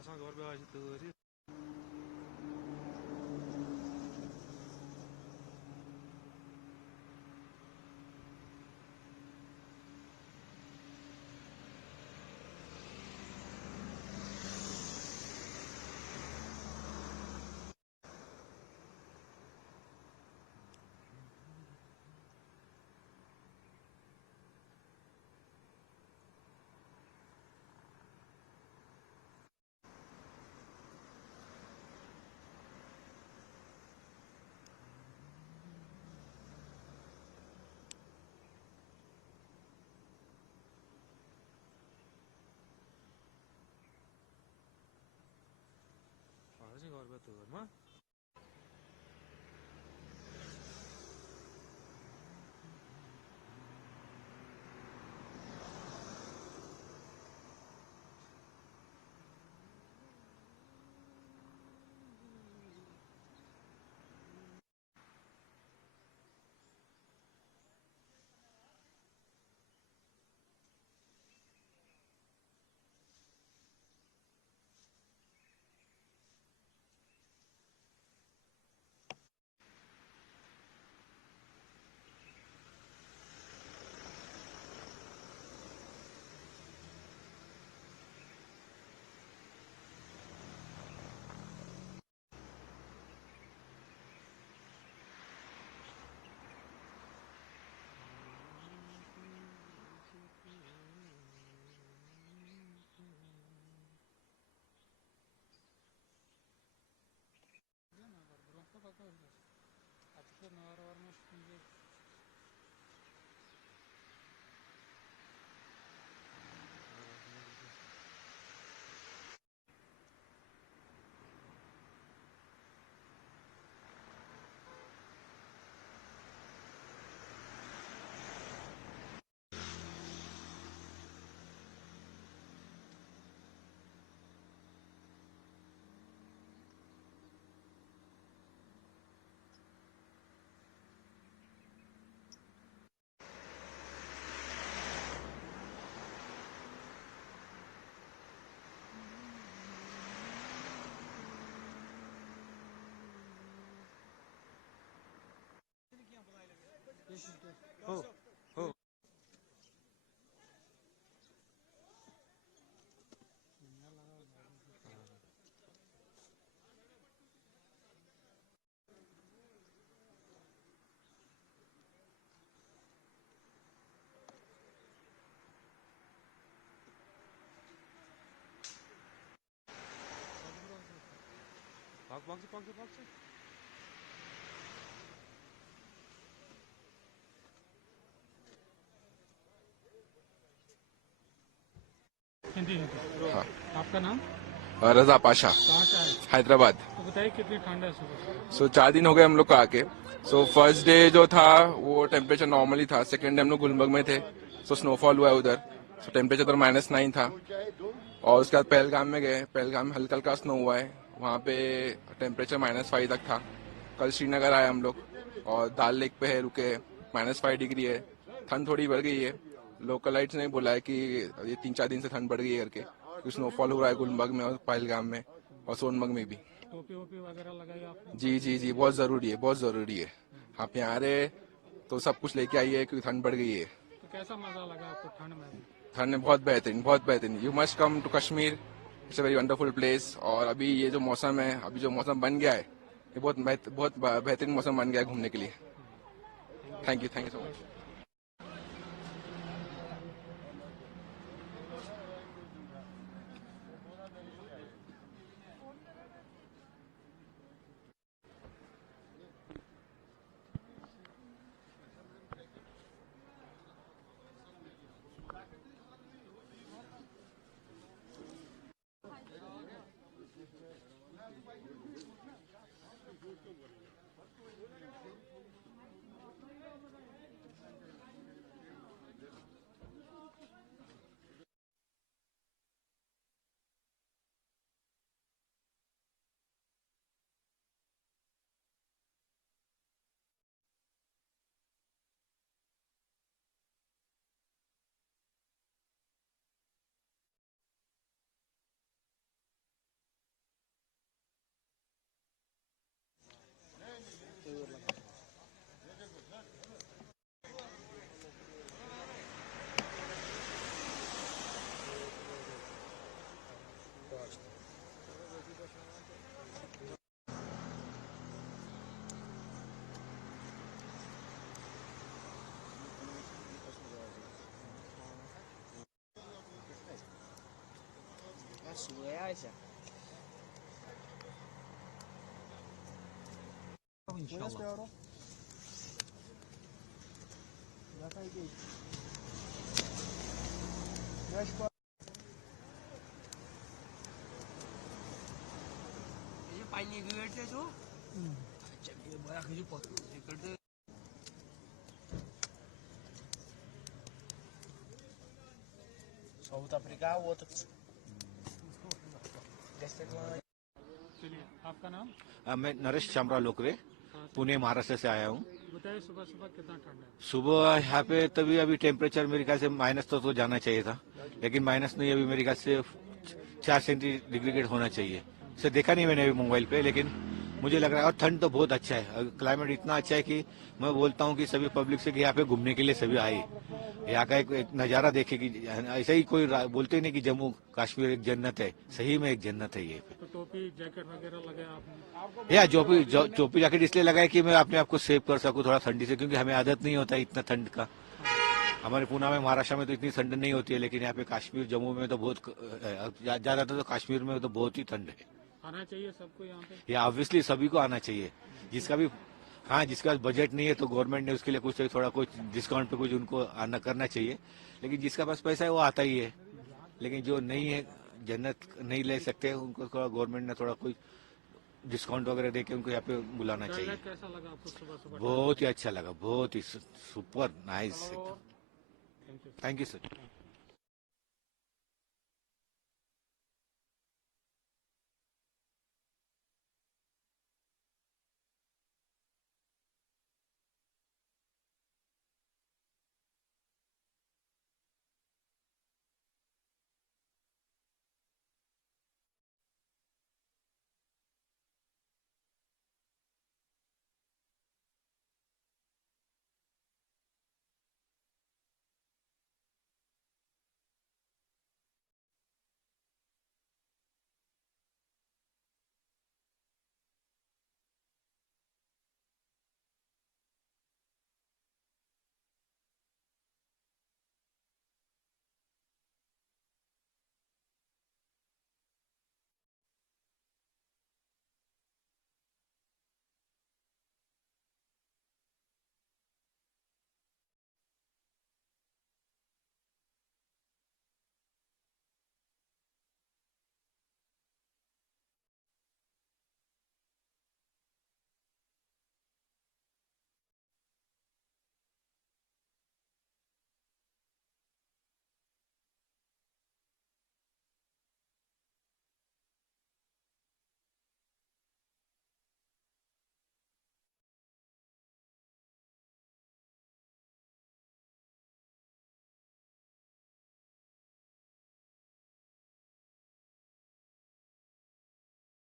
Passar agora pela agitadora. Faz agora pela turma. Oh, oh. Bak bak bak bak. Hindi Hindi. हाँ। आपका नाम? रजा पाशा, कहाँ से आए? हैदराबाद। तो बताइए कितनी ठंड है सुबह? 4 दिन हो गए हम लोग को आके। फर्स्ट डे जो था वो टेम्परेचर नॉर्मली था। सेकंड डे हम लोग गुलमर्ग में थे, स्नोफॉल हुआ है उधर। टेम्परेचर तो -9 था। और उसके बाद पहलगाम में गए। पहलगाम में हल्का हल्का स्नो हुआ है, वहाँ पे टेम्परेचर -5 तक था। कल श्रीनगर आए हम लोग और दाल लेक पे है रुके, -5 डिग्री है। ठंड थोड़ी बढ़ गई है। लोकलाइट्स ने बोला है कि ये 3-4 दिन से ठंड बढ़ गई है करके। स्नोफॉल हो रहा है गुलमर्ग में और पहलगाम में और सोनमर्ग में भी। टोपी वोपी वगैरह लगाई आपने? जी जी जी, बहुत जरूरी है, बहुत जरूरी है। आप यहाँ आ रहे तो सब कुछ लेके आइए क्योंकि ठंड बढ़ गई है। तो कैसा मजा लगा आपको ठंड में? ठंड में बहुत बेहतरीन, बहुत बेहतरीन। You must come to Kashmir, it's a very wonderful place. और अभी ये जो मौसम है, अभी जो मौसम बन गया है, ये बहुत बेहतरीन मौसम बन गया है घूमने के लिए। Thank you so much. Ayşe. İnşallah. पाणी गिळते तू बरा खिची इकडे साउथ अफ्रीका वो तो चलिए आपका नाम मैं नरेश चामरा लोकरे पुणे महाराष्ट्र से आया हूँ। बताइए सुबह सुबह कितना ठंड है? सुबह यहाँ पे तभी अभी टेम्परेचर मेरे ख्याल से माइनस तो जाना चाहिए था, लेकिन माइनस नहीं, अभी मेरे ख्याल से 4 सेंटीग्रेड होना चाहिए। इसे देखा नहीं मैंने अभी मोबाइल पे, लेकिन मुझे लग रहा है। और ठंड तो बहुत अच्छा है, क्लाइमेट इतना अच्छा है कि मैं बोलता हूँ कि सभी पब्लिक से कि यहाँ पे घूमने के लिए सभी आए, यहाँ का एक नजारा देखे कि ऐसा ही कोई बोलते ही नहीं कि जम्मू कश्मीर एक जन्नत है, सही में एक जन्नत है ये। तो टोपी जैकेट वगैरह लगाया आपने? या टोपी जैकेट इसलिए लगाया कि मैं अपने आप को सेव कर सकूं थोड़ा ठंडी से, क्योंकि हमें आदत नहीं होता है इतना ठंड का। हमारे पूना में महाराष्ट्र में तो इतनी ठंड नहीं होती है, लेकिन यहाँ पे कश्मीर जम्मू में तो बहुत ज्यादातर तो कश्मीर में तो बहुत ही ठंड है। आना चाहिए सबको यहाँ पे? या ऑब्वियसली सभी को आना चाहिए, जिसका भी हाँ जिसका बजट नहीं है तो गवर्नमेंट ने उसके लिए कुछ थोड़ा कुछ डिस्काउंट पे कुछ उनको आना करना चाहिए, लेकिन जिसका पास पैसा है वो आता ही है। लेकिन जो नहीं है, जन्नत नहीं ले सकते, उनको थोड़ा गवर्नमेंट ने थोड़ा कुछ डिस्काउंट वगैरह देके उनको यहाँ पे बुलाना चाहिए। कैसा लगा आपको सुबह सुबह? बहुत ही अच्छा लगा, बहुत ही super nice. Thank you. Thank you sir.